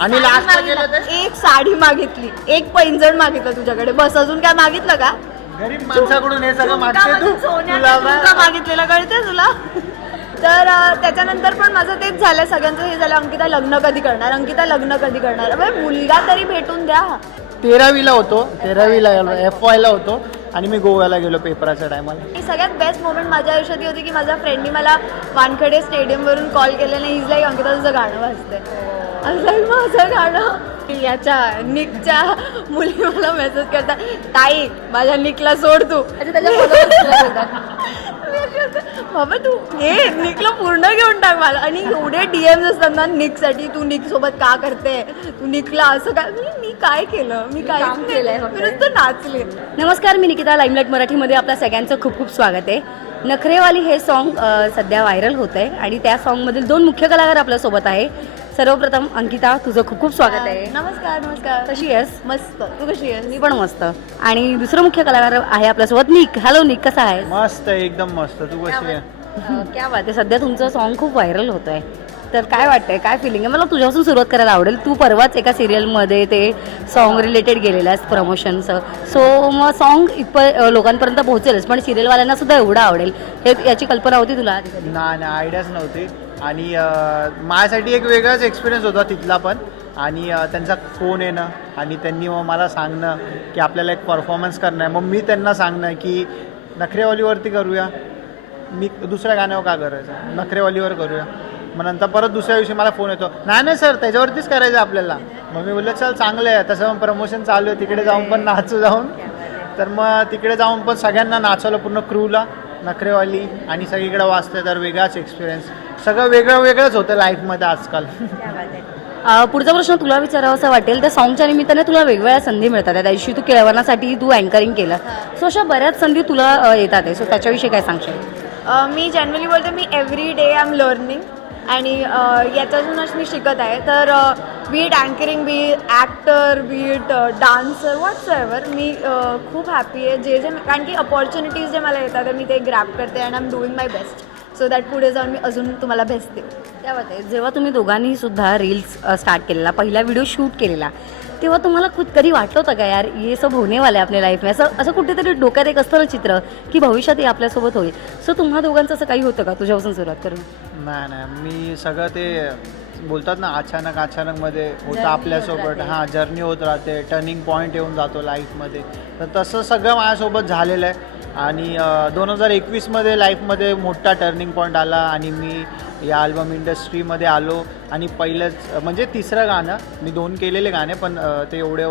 आणि. गेलं एक साडी मागितली. एक पैंजण मागितलं तुझ्याकडे. बस अजून काय मागितलं का? गरीब माणसाकडून हे सगळं मागते तू. तुला बा- मागितलेला कळते तुला? तर अं, त्याच्यानंतर पण माझं तेच झालं सगळ्यांचं हे झालं. अंकिता लग्न कधी करणार? अंकिता लग्न कधी करणार? अबे मुलगा तरी भेटून द्या. तेरावीला होतो. तेरावीला एफ वायला होतो. आणि मी गोव्याला गेलो पेपराच्या टायमाला. ही सगळ्यात बेस्ट मोमेंट माझ्या आयुष्यात ही होती की माझ्या फ्रेंडनी मला वानखडे स्टेडियमवरून कॉल केलेलं इज लाईक अंकिता तुझं गाणं वाजतंय. लाईक माझं गाणं? याच्या निकच्या मुली मला मेसेज करतात ताई माझ्या निकला सोड तू. अच्छा, त्याच्या बाबा तू हे निकला पूर्ण घेऊन टाक मला. आणि एवढे डीएम्स असतात ना निकसाठी तू निक सोबत का करते? तू निकला असं काय मी मी काय केलं? मी काय काम केलंय फक्त. मी नुसतं नाचले. नमस्कार मी निकिता लाईमलाईट मराठीमध्ये आपल्या सगळ्यांचं खूप खूप स्वागत आहे. नखरेवाली हे सॉन्ग सध्या व्हायरल होत आहे आणि त्या सॉन्गमधील दोन मुख्य कलाकार आपल्यासोबत आहे. सर्वप्रथम अंकिता तुझं खूप खूप स्वागत आहे. नमस्कार नमस्कार. कशी आहेस? मस्त. तू कशी आहेस? मी पण मस्त. आणि दुसरं मुख्य कलाकार आहे आपल्यासोबत निक. हॅलो निक कसा आहे मस्त आहे, एकदम मस्त. तू कशी आहे? क्या बात आहे. सध्या तुमचं सॉन्ग खूप व्हायरल होत आहे तर काय वाटतंय? काय फिलिंग आहे? मला तुझ्यापासून सुरुवात करायला आवडेल. तू परवाच एका सिरियलमध्ये ते सॉन्ग रिलेटेड गेलेलं आहेस प्रमोशनचं सो मग सॉन्ग इथपर लोकांपर्यंत पोहोचेलच. पण सिरियलवाल्यांना सुद्धा एवढं आवडेल. हे याची कल्पना होती तुला आधी कधी? ना ना आयडियाच नव्हती. आणि माझ्यासाठी एक वेगळाच एक्सपिरियन्स होता तिथला पण. आणि त्यांचा फोन येणं आणि त्यांनी मग मला सांगणं की आपल्याला एक परफॉर्मन्स करणं आहे. मग मी त्यांना सांगणं की नखरेवालीवरती करूया. मी दुसऱ्या गाण्यावर का करायचं? नखरेवालीवर करूया. मग नंतर परत दुसऱ्या दिवशी मला फोन येतो नाही नाही सर त्याच्यावरतीच करायचं आपल्याला. मग मी बोललो चल चांगलं आहे. तसं मग प्रमोशन चालू आहे. तिकडे जाऊन पण नाचू जाऊन. तर मग तिकडे जाऊन पण सगळ्यांना नाचवलं पूर्ण क्रूला नखरेवाली आणि सगळीकडे वाचते तर वेगळाच एक्सपिरियन्स सगळं वेगळं वेगळंच होतं लाईफमध्ये आजकाल. अं, पुढचा प्रश्न तुला विचारावा असं वाटेल त्या सॉन्गच्या निमित्ताने तुला वेगवेगळ्या संधी मिळतात. त्या दिवशी तू केळवणासाठी तू अँकरिंग केलं. सो अशा बऱ्याच संधी तुला अं, येतात आहे. सो त्याच्याविषयी काय सांगशील? अं, मी जनरली बोलते मी every day I am learning आणि याच्यातूनच मी शिकत आहे. तर be it anchoring be actor be it dancer whatsoever मी खूप हॅपी आहे. जे जे कारण की अपॉर्च्युनिटीज जे मला येतात मी ते ग्रॅप करते and I am doing my best so that पुढे जाऊन मी अजून तुम्हाला भेटते देऊ. त्या जेव्हा तुम्ही दोघांनी सुद्धा रील्स स्टार्ट केलेला पहिला व्हिडिओ शूट केलेला तेव्हा तुम्हाला खुद कधी वाटलं होतं का यार हे सब होणे वाले आपल्या लाईफमध्ये असं असं कुठेतरी डोक्यात एक असतं ना चित्र की भविष्यात हे आपल्यासोबत होईल. सो तुम्हा दोघांचं असं काही होतं का तुझ्यापासून सुरुवात करून? नाही नाही. मी सगळं ते बोलतात ना अचानक अचानकमध्ये होतं आपल्यासोबत. हां जर्नी होत राहते. टर्निंग पॉईंट येऊन जातो लाईफमध्ये तर तसं सगळं माझ्यासोबत झालेलं आहे. आणि दोन हजार एकवीसमध्ये लाईफमध्ये मोठा टर्निंग पॉईंट आला आणि मी या अल्बम इंडस्ट्रीमध्ये आलो आणि पहिलंच म्हणजे तिसरं गाणं मी दोन केलेले गाणे पण ते एवढे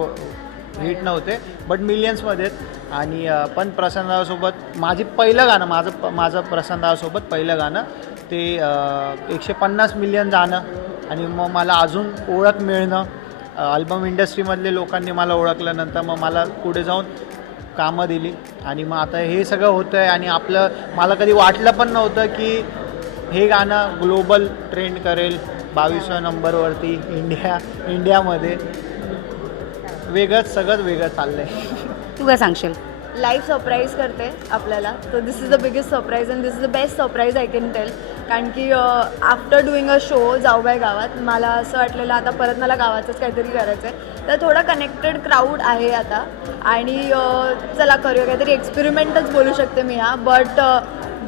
हिट नव्हते बट मिलियन्समध्ये आणि पण प्रसंदासोबत माझी पहिलं गाणं माझं प- माझं प्रसंदासोबत पहिलं गाणं ते एकशे पन्नास मिलियन जाणं आणि मग मला अजून ओळख मिळणं. अल्बम इंडस्ट्रीमधले लोकांनी मला ओळखल्यानंतर मग मला पुढे जाऊन कामं दिली. आणि मग आता हे सगळं होतं आहे आणि आपलं मला कधी वाटलं पण नव्हतं की हे गाणं ग्लोबल ट्रेंड करेल बावीसव्या नंबरवरती इंडिया इंडियामध्ये. वेगळंच सगळंच वेगळं चाललं आहे तू काय सांगशील? लाईफ सरप्राईज करते आपल्याला. तर this is the biggest surprise and this is the best surprise I can tell कारण की आफ्टर डुईंग अ शो जाऊबाई गावात मला असं वाटलेलं आता परत मला गावाचंच काहीतरी करायचं आहे तर थोडा कनेक्टेड क्राऊड आहे आता. आणि चला करूया काहीतरी एक्सपेरिमेंटच बोलू शकते मी हा. बट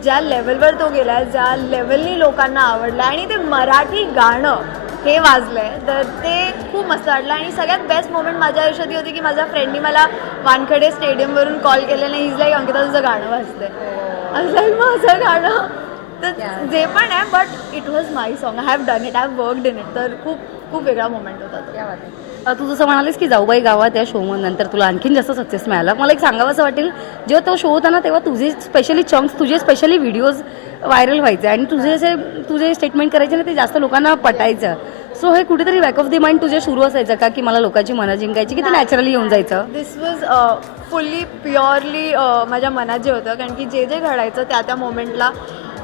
ज्या लेवलवर तो गेला आहे ज्या लेवलनी लोकांना आवडलं आणि ते मराठी गाणं हे वाजलंय तर ते खूप मस्त वाटलं. आणि सगळ्यात बेस्ट मोमेंट माझ्या आयुष्यात ही होती की माझ्या फ्रेंडनी मला वानखडे स्टेडियमवरून कॉल केलेलं इज लाईक अंकिता तुझं गाणं वाजतंय. लाईक माझं गाणं? तर जे पण आहे but it was my song I have done it I have worked in it तर खूप खूप वेगळा मोमेंट होता तो. तू जसं म्हणालीस की जाऊबाई गावात या शो नंतर तुला आणखीन जास्त सक्सेस मिळाला. मला एक सांगावं असं वाटेल जेव्हा तो शो होता ना तेव्हा तुझे स्पेशली चंक्स तुझे स्पेशली व्हिडिओज व्हायरल व्हायचे आणि तुझे जे तुझे स्टेटमेंट करायचे ना ते जास्त लोकांना पटायचं. सो हे कुठेतरी बॅक ऑफ द माइंड तुझे सुरू असायचं का की मला लोकांची मनं जिंकायची की ते नॅचरली येऊन जायचं? दिस वॉज फुल्ली प्युअरली माझ्या मनात जे होतं कारण की जे जे घडायचं त्या त्या मोमेंटला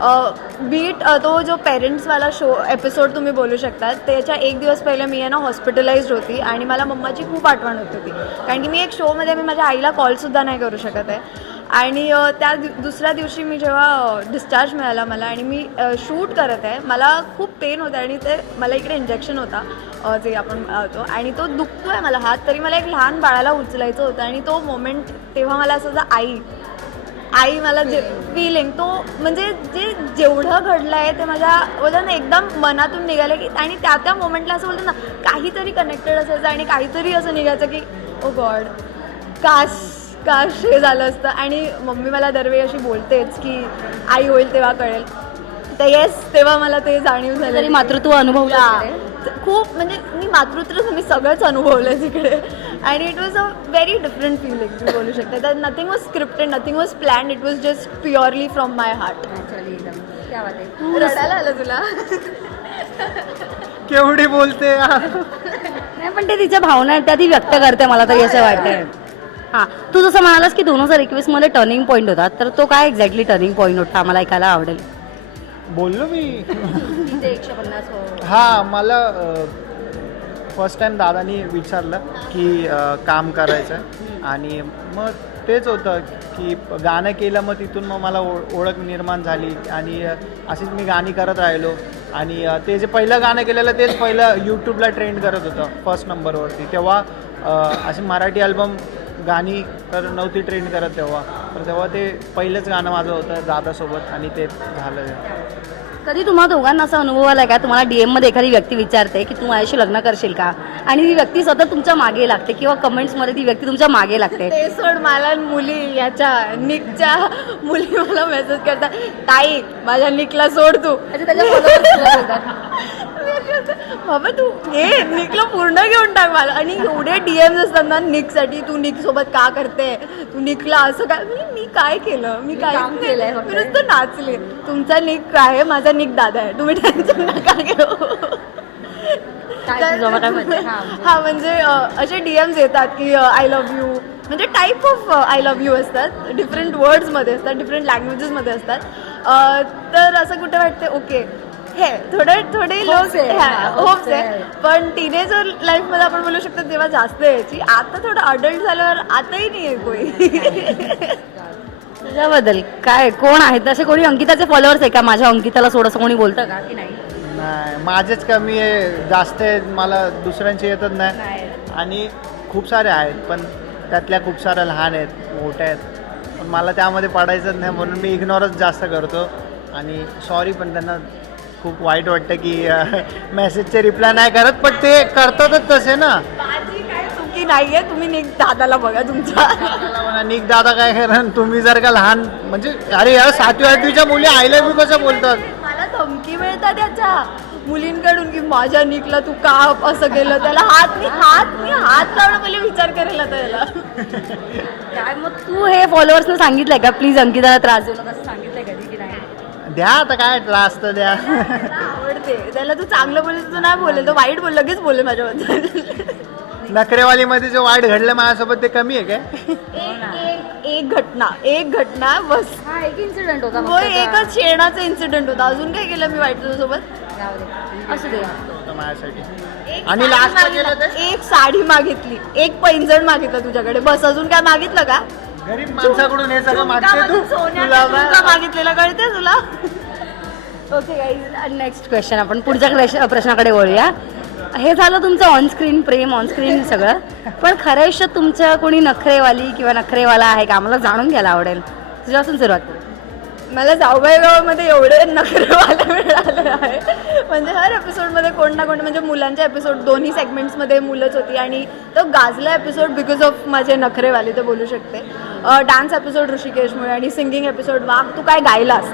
बीट तो जो पेरेंट्सवाला शो एपिसोड तुम्ही बोलू शकता त्याच्या एक दिवस पहिले मी आहे ना हॉस्पिटलाइज होती आणि मला मम्माची खूप आठवण होत होती. कारण की मी एक शोमध्ये मी माझ्या आईला कॉलसुद्धा नाही करू शकत आहे. आणि त्या दुसऱ्या दिवशी मी जेव्हा डिस्चार्ज मिळाला मला आणि मी शूट करत आहे मला खूप पेन होतं आणि ते मला इकडे इंजेक्शन होता जे आपण लावतो आणि तो दुखतो आहे मला हात तरी मला एक लहान बाळाला उचलायचं होतं आणि तो मोमेंट तेव्हा मला असं आई आई मला जे फिलिंग तो म्हणजे जे जेवढं घडलं आहे ते माझ्या बोलतात ना एकदम मनातून निघालं की आणि त्या त्या मोमेंटला असं बोलतं ना काहीतरी कनेक्टेड असायचं आणि काहीतरी असं निघायचं की ओ गॉड काश काश हे झालं असतं आणि मम्मी मला दरवेळी अशी बोलतेच की आई होईल तेव्हा कळेल तर येस तेव्हा मला ते जाणीव झालं मातृत्व अनुभवलं. तिकडे. खूप म्हणजे मी मातृत्व मी सगळंच अनुभवलं तिकडे आणि it was a very different feeling मी बोलू शकते तर nothing was scripted nothing was plan it was just purely from my heart Naturally एकदम. क्या बात आहे. तू रडायला आलं तुला? केवढी बोलते नाही पण ते तिच्या भावना आहेत त्या ती व्यक्त करते मला तरी असं वाटतंय. हां. तू जसं म्हणालास की दोन हजार एकवीसमध्ये टर्निंग पॉईंट होता तर तो काय एक्झॅक्टली टर्निंग पॉईंट होता? आम्हाला ऐकायला आवडेल. बोललो मी. एकशे पन्नास हा. मला फर्स्ट टाइम दादानी विचारलं की अ, काम करायचं आहे आणि मग तेच होतं की प- गाणं केलं मग तिथून मग मला ओ- ओळख निर्माण झाली. आणि अ, अशीच मी गाणी करत राहिलो. आणि अ, ते जे पहिलं गाणं केलेलं तेच पहिलं यूट्यूबला ट्रेंड करत होतं फर्स्ट नंबरवरती तेव्हा अ, अशी मराठी अल्बम गाणी तर नव्हती ट्रेंड करत तेव्हा. तर तेव्हा ते पहिलंच गाणं माझं होतं दादासोबत. आणि ते झालं. कधी तुम्हा दोघांना असा अनुभव आलाय का? तुम्हाला डीएममध्ये एखादी व्यक्ती विचारते की तू माझ्याशी लग्न करशील का? आणि ती व्यक्ती सतत तुमच्या मागे लागते किंवा कमेंट्समध्ये ती व्यक्ती तुमच्या मागे लागते. ते सोड मला मुली याच्या निकच्या मुली मला मेसेज करतात ताई माझ्या निकला सोड तू. बाबा तू हे निकला पूर्ण घेऊन टाक मला. आणि एवढे डीएम्स असतात ना निकसाठी तू निक सोबत का करते? तू निकला असं काय? म्हणजे मी काय केलं? मी काय केलंय. मी नुसतं नाचले. तुमचा निक आहे माझा निक दादा आहे. तुम्ही टेन्शन नका घेऊ. काय काय म्हणते? हा. म्हणजे. अ, असे डीएम्स येतात की आय लव्ह यू म्हणजे type of I love you असतात. डिफरंट वर्ड्समध्ये असतात डिफरंट लँग्वेजेसमध्ये असतात. तर असं कुठे वाटते ओके हे थोडे थोडे लोक हा, होप्स आहे. पण टीनेजर लाईफमध्ये आपण बोलू शकतो तेव्हा जास्त यायची. आता थोडं अडल्ट झाल्यावर आताही नाही आहे कोणी. तुझ्याबद्दल काय कोण आहेत असे कोणी अंकिताचे फॉलोअर्स आहे का? माझ्या अंकिताला सोडअसं कोणी बोलतं का की नाही? नाही माझेच कमी आहे. जास्त आहेत मला दुसऱ्यांचे येतच नाही. आणि खूप सारे आहेत पण त्यातल्या खूप साऱ्या लहान आहेत मोठ्या आहेत. पण मला त्यामध्ये पडायचंच नाही म्हणून मी इग्नोरच जास्त करतो. आणि सॉरी पण त्यांना खूप वाईट वाटतं की मेसेजचे रिप्लाय नाही करत पण ते करतातच तसे ना. माझी काय चुकी नाहीये तुम्ही निक दादाला बघा म्हणा, निक दादा काय करणार? तुम्ही जर का लहान म्हणजे अरे यार सातवी आठवीच्या मुली आयला मी कसं बोलतात? मला धमकी मिळतात त्याच्या मुलींकडून की माझ्या निकला तू का असं केलं? त्याला हात मी हात मी हात लावणं पहिले विचार करेल आता याला काय मग तू हे फॉलोअर्सने सांगितलंय का? प्लीज अंकिताला त्रास देऊ नका. द्या आता काय त्रास तर द्या. त्याला आवडते. त्याला तू चांगलं बोलले तू नाही बोलेल तो वाईट बोल लगेच बोले माझ्याबद्दल. नखरेवालीमध्ये जे वाईट घडलं माझ्यासोबत ते कमी आहे काय? एक एक एक घटना एक घटना बस. हा एक इन्सिडेंट होता हो एकच शेणाचा इन्सिडेंट होता. अजून काय केलं मी वाईट तुझ्यासोबत? असू दे. होतं माझ्यासाठी. एक आणि साडी last ला मागितलं- गेलं ते? एक साडी मागितली. एक पैंजण मागितलं तुझ्याकडे. बस अजून काय मागितलं का? गरीब माणसाकडून हे सगळं मागते तू? तुला काय- मागितलेला कळते तुला? ओके नेक्स्ट क्वेश्चन आपण पुढच्या प्रश्नाकडे वळूया. हे झालं तुमचं ऑनस्क्रीन प्रेम ऑनस्क्रीन सगळं. पण खऱ्या आयुष्यात तुमच्या कोणी नखरेवाली किंवा नखरेवाला आहे का? आम्हाला जाणून घ्यायला आवडेल. तुझ्यापासून सुरुवात करू. मला जाऊबाईगावमध्ये एवढे नखरेवाला मिळाले आहे. म्हणजे हर एपिसोडमध्ये कोण ना कोण म्हणजे मुलांच्या एपिसोड दोन्ही सेगमेंट्समध्ये मुलंच होती. आणि तो गाजला एपिसोड बिकॉज ऑफ माझे नखरेवाले ते बोलू शकते. डान्स एपिसोड ऋषिकेशमुळे आणि सिंगिंग एपिसोड वाघ तू काय गायलास.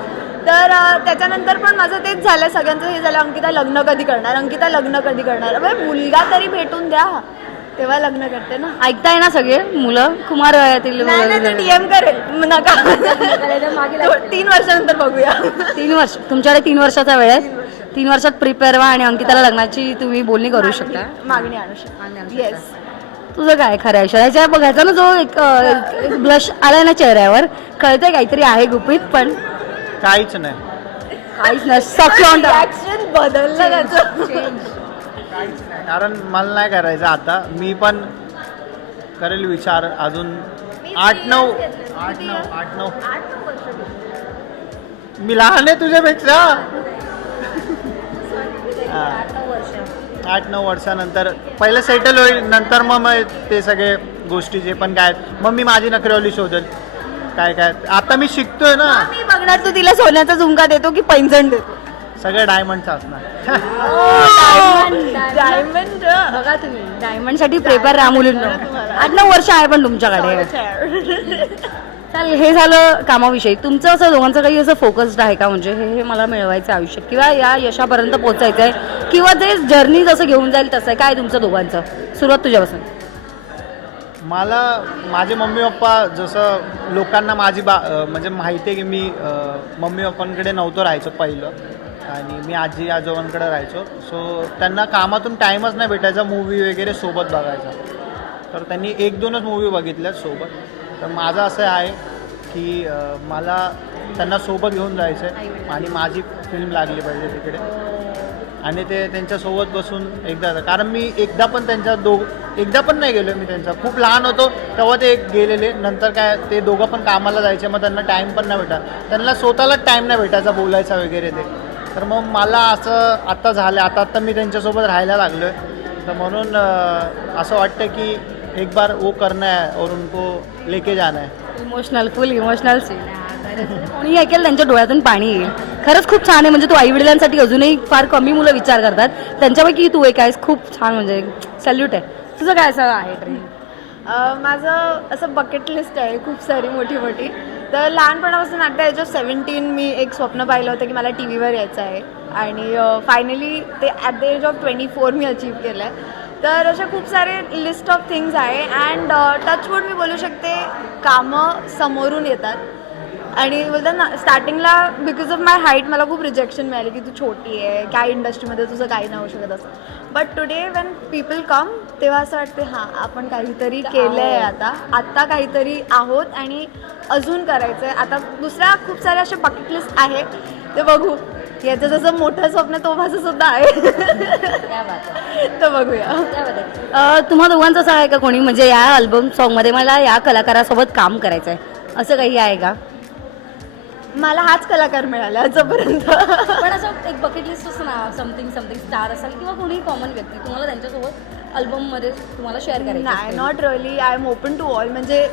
तर त्याच्यानंतर पण माझं तेच झालं सगळ्यांचं हे झालं. अंकिता लग्न कधी करणार? अंकिता लग्न कधी करणार? अबे मुलगा तरी भेटून द्या. तेव्हा लग्न करते ना. ऐकताय ना सगळे मुलं? कुमार वयातील नाही नाही ते डीएम करेल. नका. तीन वर्षानंतर बघूया. तीन वर्ष. तुमच्याकडे तीन वर्षाचा वेळ आहे. तीन वर्षात प्रिपेअर व्हा आणि अंकिताला लग्नाची तुम्ही बोलणी करू शकता. मागणी आणू शकता. येस तुझं काय खरं आयुष्यात ह्याच्या बघायचा ना जो एक ब्लश आलाय ना चेहऱ्यावर. कळतंय काहीतरी आहे गुपित पण काहीच नाही. काहीच नाही. ऍक्शन बदललं त्याचं. कारण मला नाही करायचं आता. मी पण करेल विचार अजून. आठ नऊ. आठ नऊ आठ नऊ. मी लहान आहे तुझ्यापेक्षा. आठ नऊ वर्षानंतर पहिलं सेटल होईल नंतर मग मग ते सगळे गोष्टी जे पण काय. मग मी माझी नखरेवाली शोधेल. काय काय. आता मी शिकतोय ना. मी बघणार तू तिला सोन्याचा झुमका देतो की पैंजण देतो. सगळं डायमंडचं असणार. डायमंड बघा तुम्ही. डायमंडसाठी प्रेपर राहा मुलींना आठ नऊ वर्ष आहे पण तुमच्याकडे. चालेल हे झालं कामाविषयी. तुमचं असं दोघांचं काही असं फोकस्ड आहे का? म्हणजे हे हे मला मिळवायचं आहे आयुष्यात. किंवा या यशापर्यंत पोहोचायचं आहे किंवा ते जर्नी जसं घेऊन जाईल तसं आहे. काय तुमचं दोघांचं? सुरुवात तुझ्यापासून. मला माझे मम्मी पप्पा जसं लोकांना माझी बा म्हणजे माहिती आहे की मी मम्मी पप्पांकडे नव्हतं राहायचो पहिलं. आणि मी आजी आजोबांकडे राहायचो. सो त्यांना कामातून टाईमच नाही भेटायचा मूवी वगैरे सोबत बघायचा. तर त्यांनी एक दोनच मूवी बघितल्या सोबत. तर माझं असं आहे की मला त्यांना सोबत घेऊन जायचं आहे आणि माझी फिल्म लागली पाहिजे तिकडे. आणि ते त्यांच्यासोबत बसून एकदा कारण मी एकदा पण त्यांच्या दोघ एकदा पण नाही गेलो मी त्यांचा. खूप लहान होतो तेव्हा ते एक गेलेले. नंतर काय ते दोघं पण कामाला जायचे मग त्यांना टाईम पण नाही भेटा त्यांना स्वतःलाच टाईम नाही भेटायचा बोलायचा वगैरे ते. तर मग मला असं आत्ता झालं आता आत्ता मी त्यांच्यासोबत राहायला लागलो आहे तर म्हणून असं वाटतं की एक बार वो करना है और उनको लेके जाना है इमोशनल फुल इमोशनल सीन कोणी ऐकेल त्यांच्या डोळ्यातून पाणी येईल. खरंच खूप छान आहे म्हणजे तू आई वडिलांसाठी अजूनही फार कमी मुलं विचार करतात. त्यांच्यापैकी तू एक आहेस खूप छान म्हणजे सल्यूट आहे. तुझं काय असं आहे अं, माझं असं बकेट लिस्ट आहे खूप सारी मोठी मोठी तर लहानपणापासून आता एज ऑफ सेवन्टीन मी एक स्वप्न पाहिलं होतं की मला टी व्हीवर यायचं आहे. आणि फायनली ते at the age of twenty four me achieve केलं. आहे तर अशा खूप सारे लिस्ट ऑफ थिंग्स आहे. अँड टचवूड मी बोलू शकते कामं समोरून येतात. आणि बोलतात ना स्टार्टिंगला बिकॉज ऑफ माय हाईट मला खूप रिजेक्शन मिळाली की तू छोटी आहे काय इंडस्ट्रीमध्ये तुझं काही नाही होऊ शकत असं. But today when people come तेव्हा असं वाटते हां आपण काहीतरी केलं आहे आता. आत्ता काहीतरी आहोत आणि अजून करायचं आहे आता दुसऱ्या खूप साऱ्या अशा बकेट लिस्ट आहे ते बघू. याचं जसं मोठं स्वप्न तो माझं सुद्धा आहे. तर बघूया. अ, तुम्हा दोघांचं असं आहे का कोणी? म्हणजे या अल्बम सॉन्गमध्ये मला या कलाकारासोबत काम करायचं आहे असं काही आहे का? मला हाच कलाकार मिळाला आजपर्यंत. पण असं एक बकेट लिस्ट असतं ना समथिंग समथिंग स्टार असेल किंवा कोणी कॉमन व्यक्ती तुम्हाला त्यांच्यासोबत अल्बममध्ये तुम्हाला शेअर करायचं नाही असेल. Not really I am open to all म्हणजे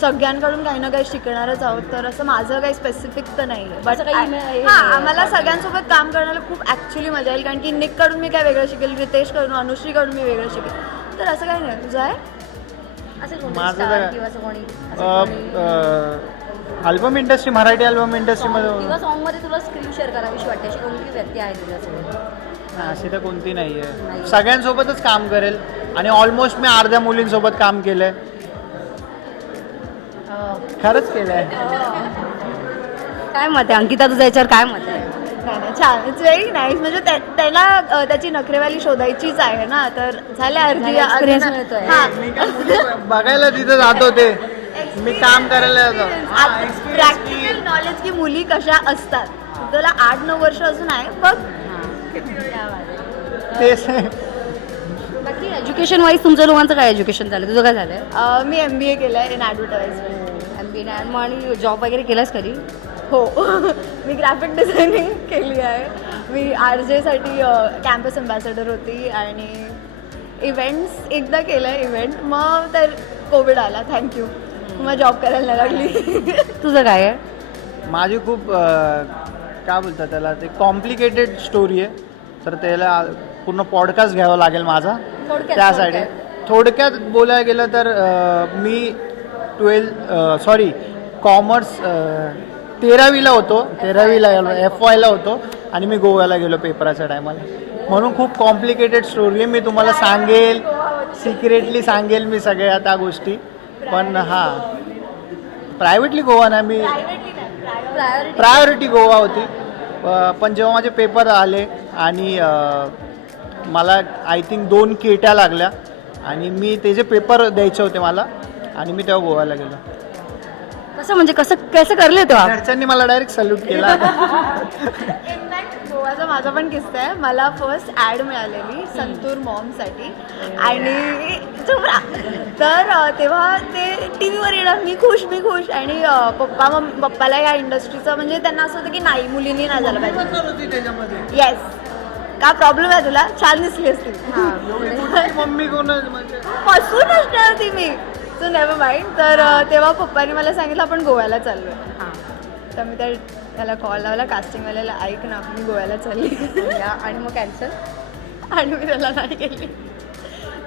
सगळ्यांकडून काही ना काही शिकणारच आहोत तर असं माझं काही स्पेसिफिक तर नाही आहे असं काही मे- हे हां नाही, आम्हाला वाटतं. सगळ्यांसोबत काम करायला खूप ॲक्च्युली मजा येईल कारण की निककडून मी काय वेगळं शिकेल रितेशकडून अनुश्रीकडून मी वेगळं शिकेल. तर असं काही नाही. तुझं आहे? असेल कोणी माझं star तर- किंवा असं कोणी असं कोणी- अल्बम इंडस्ट्री मराठी अल्बम किंवा इंडस्ट्रीमध्ये सॉन्गमध्ये तुला स्क्रीन शेअर करावीशी वाटते अशी कोणती व्यक्ती आहे तुझ्यासोबत अशी तर कोणती नाही आहे. सगळ्यांसोबतच काम करेल. आणि ऑलमोस्ट मी अर्ध्या मुलींसोबत काम केलंय. खरंच केलंय. काय मत आहे? अंकिता तुझ्या याच्यावर काय मत आहे? नाही नाही छान इट्स व्हेरी नाईस म्हणजे त्या- त्याला अ, त्याची नखरेवाली शोधायचीच आहे ना? तर झाल्या अर्धी झाला experience अर्धी- मिळतोय. हां. मी काय मुली बघायला तिथं जातो ते मी काम करायला जातो. प्रॅक्टिकल नॉलेज की मुली कशा असतात? तुला आठ नऊ वर्ष अजून आहे बघ. तेच बाकी एज्युकेशन वाईज तुमच्या दोघांचं काय एज्युकेशन झालं? तुझं काय झालंय? अ, मी एम बी ए केलं आहे इन ॲडव्हर्टाईजमेंट एम बी मग आणि जॉब वगैरे केलास कधी? हो. मी ग्राफिक डिझायनिंग केली आहे. मी आर जेसाठी कॅम्पस अम्बॅसेडर होती आणि इव्हेंट्स एकदा केलं आहे इव्हेंट मग तर कोविड आला. थँक्यू मग जॉब करायला नाही लागली. तुझं काय आहे? माझी खूप काय बोलतात त्याला ते कॉम्प्लिकेटेड स्टोरी आहे. तर त्याला पूर्ण पॉडकास्ट घ्यावा लागेल माझा. थोडक्यात, त्यासाठी थोडक्यात. थोडक्यात बोलायला गेलं तर मी ट्वेल्थ सॉरी कॉमर्स तेरावीला होतो. तेरावीला एफ वायला होतो. आणि मी गोव्याला गेलो पेपराच्या टायमाला म्हणून खूप कॉम्प्लिकेटेड स्टोरी आहे. मी तुम्हाला सांगेल सिक्रेटली सांगेल मी सगळ्या त्या गोष्टी. पण हां. प्रायव्हेटली गोवा नाही मी प्रायोरिटी गोवा होती. पण जेव्हा माझे पेपर आले आणि मला आय थिंक दोन केट्या लागल्या आणि मी ते जे पेपर द्यायचे होते मला आणि मी तेव्हा गोव्याला गेलो. कसं म्हणजे कसं कसं करले तेव्हा घरच्यांनी मला डायरेक्ट सल्यूट केला. इनफॅक्ट गोवा गोव्याचा माझा पण किस्सा आहे. मला फर्स्ट ॲड मिळालेली संतूर मॉमसाठी आणि. तर अ, तेव्हा ते टी व्हीवर येणार. मी खुश मी खुश. आणि अ, पप्पा मम पप्पाला या इंडस्ट्रीचं म्हणजे त्यांना असं होतं की नाही मुलींनी नाही झालं पाहिजे. होती त्याच्यामध्ये. येस का प्रॉब्लेम आहे तुला? छान दिसली असती. एवढी मोठी मम्मी कोण म्हणजे? फसून असणार ती मी. सो नेव्हर माइंड तर तेव्हा पप्पानी मला सांगितलं आपण गोव्याला चाललोय. हां. तर मी त्या त्याला कॉल लावला कास्टिंगवाल्याला ऐक ना मी गोव्याला चालली. आणि मग कॅन्सल आणि मी त्याला नाही गेली.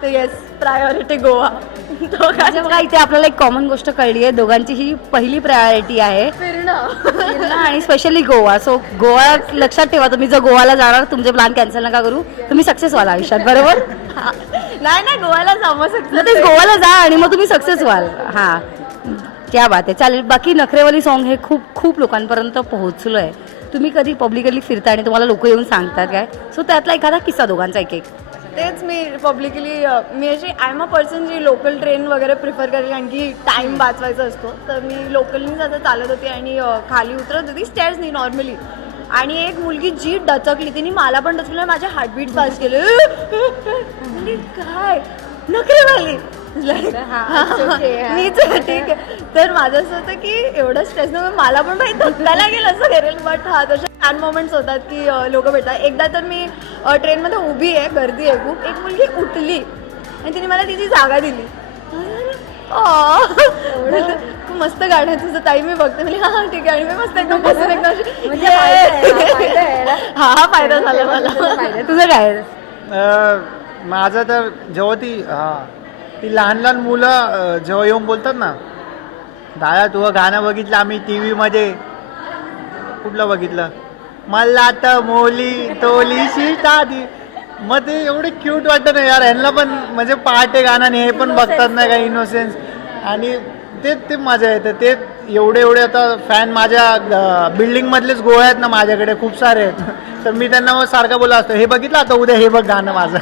तर येस प्रायोरिटी गोवा. म्हणजे बघा इथे आपल्याला एक कॉमन गोष्ट कळली आहे. दोघांची ही पहिली प्रायोरिटी आहे. फिरणं. फिरणं आणि स्पेशली गोवा. सो गोवा लक्षात ठेवा तुम्ही जर गोवाला जाणार तुमचे प्लॅन कॅन्सल नका करू. तुम्ही सक्सेस व्हाल आयुष्यात बरोबर? नाही नाही गोव्याला जाऊ शकतो मग तेच गोवाला जा आणि मग तुम्ही सक्सेस व्हाल. हां. क्या बात आहे. चालेल बाकी नखरेवाली सॉन्ग हे खूप खूप लोकांपर्यंत पोहोचलो आहे तुम्ही कधी पब्लिकली फिरता आणि तुम्हाला लोक येऊन सांगतात काय? सो त्यातला एखादा किस्सा दोघांचा एक एक तेच मी पब्लिकली मी अशी आय एम अ पर्सन जी लोकल ट्रेन वगैरे प्रिफर करेल कारण की टाईम वाचवायचा असतो. तर मी लोकलनीच आता चालत होती आणि अ, खाली उतरत होती. स्टेअर्सनी नॉर्मली आणि एक मुलगी जी डचकली. तिने मला पण डचकली आणि माझे हार्टबीट फास्ट केले. म्हणजे काय? नखरेवाली Like, मीच आहे, ठीक आहे. तर माझं असं होतं की एवढं स्ट्रेस नको मला पण माहिती धक्का गेलं असं करेल बट हा तसे छान मोमेंट्स होतात की लोक भेटतात. एकदा तर मी ट्रेनमध्ये उभी आहे गर्दी आहे खूप. एक मुलगी उठली आणि तिने मला तिची जागा दिली. मस्त गाणं आहे तुझं ताई मी बघते. म्हणजे हा हा, ठीक आहे. आणि मी मस्त एकदम बसून एकदम अशी, म्हणजे फायदा आहे, हा, फायदा आहे ना. हा हा फायदा झाला मला. फायदा आहे. तुझं काय आहे? अं, माझं तर जेव्हा ती हा ती लहान लहान मुलं अं, जेव्हा येऊन बोलतात ना दादा तुझं गाणं बघितलं आम्ही टी व्हीमध्ये कुठलं बघितलं? मला तर मोली तोलीशी दादी. मग ते एवढे क्यूट वाटतं ना यार ह्यांना पण म्हणजे पार्ट आहे गाणं आणि हे पण बघतात ना काय इनोसेन्स आणि ते ते मजा येते. ते एवढे एवढे आता फॅन माझ्या बिल्डिंग मधलेच गोळे आहेत ना माझ्याकडे खूप सारे आहेत. तर मी त्यांना मग सारखं बोला असतो हे बघितलं आता उद्या हे बघ गाणं माझं.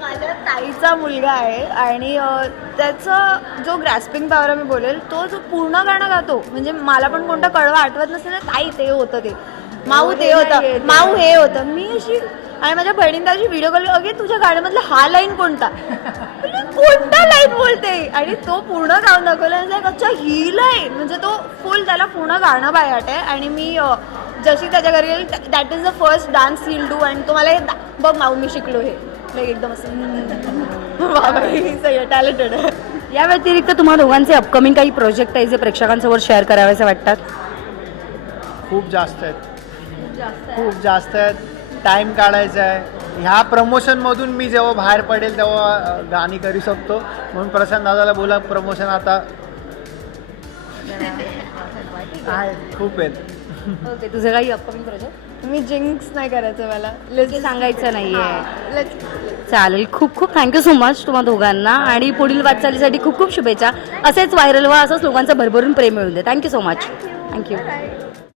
माझ्या ताईचा मुलगा आहे आणि त्याचा जो ग्रॅस्पिंग पॉवर मी बोलेल तो जो पूर्ण गाणं गातो म्हणजे मला पण कोणतं कळवा आठवत नसेल ताई ते होतं ते. माऊ ते होतं. माऊ हे होतं. मी अशी आणि माझ्या बहिणींना अशी व्हिडिओ कॉल अगे तुझ्या गाण्यामधला हा लाईन कोणता? म्हणलं, कोणता लाईन बोलते? आणि तो पूर्ण गाऊन दाखवला अच्छा ही लाईन म्हणजे तो फुल त्याला पूर्ण गाणं बायाट आहे. आणि मी जशी त्याच्या घरी गेली that is the first dance he'll do आणि तो मला हे बघ माऊ मी शिकलो हे. एकदम असं टॅलेंटेड आहे. या व्यतिरिक्त तुम्हा दोघांचे अपकमिंग काही प्रोजेक्ट आहे जे प्रेक्षकांसोबत शेअर करावेसे वाटतात? खूप जास्त आहेत. खूप जास्त आहेत. टाइम काढायचा आहे. ह्या प्रमोशनमधून मी जेव्हा बाहेर पडेल तेव्हा गाणी करू शकतो. म्हणून प्रशांत दादाला बोला प्रमोशन आता आहे खूप आहेत. ओके तुझं काही अपकमिंग प्रोजेक्ट मी जिंक्स नाही करायचं मला. ते सांगायचं नाहीये. लेट्स चालेल खूप खूप थँक्यू सो मच तुम्हा दोघांना आणि पुढील वाटचालीसाठी खूप खूप शुभेच्छा. असेच व्हायरल व्हा असंच लोकांचं भरभरून प्रेम मिळून दे. Thank you so much thank you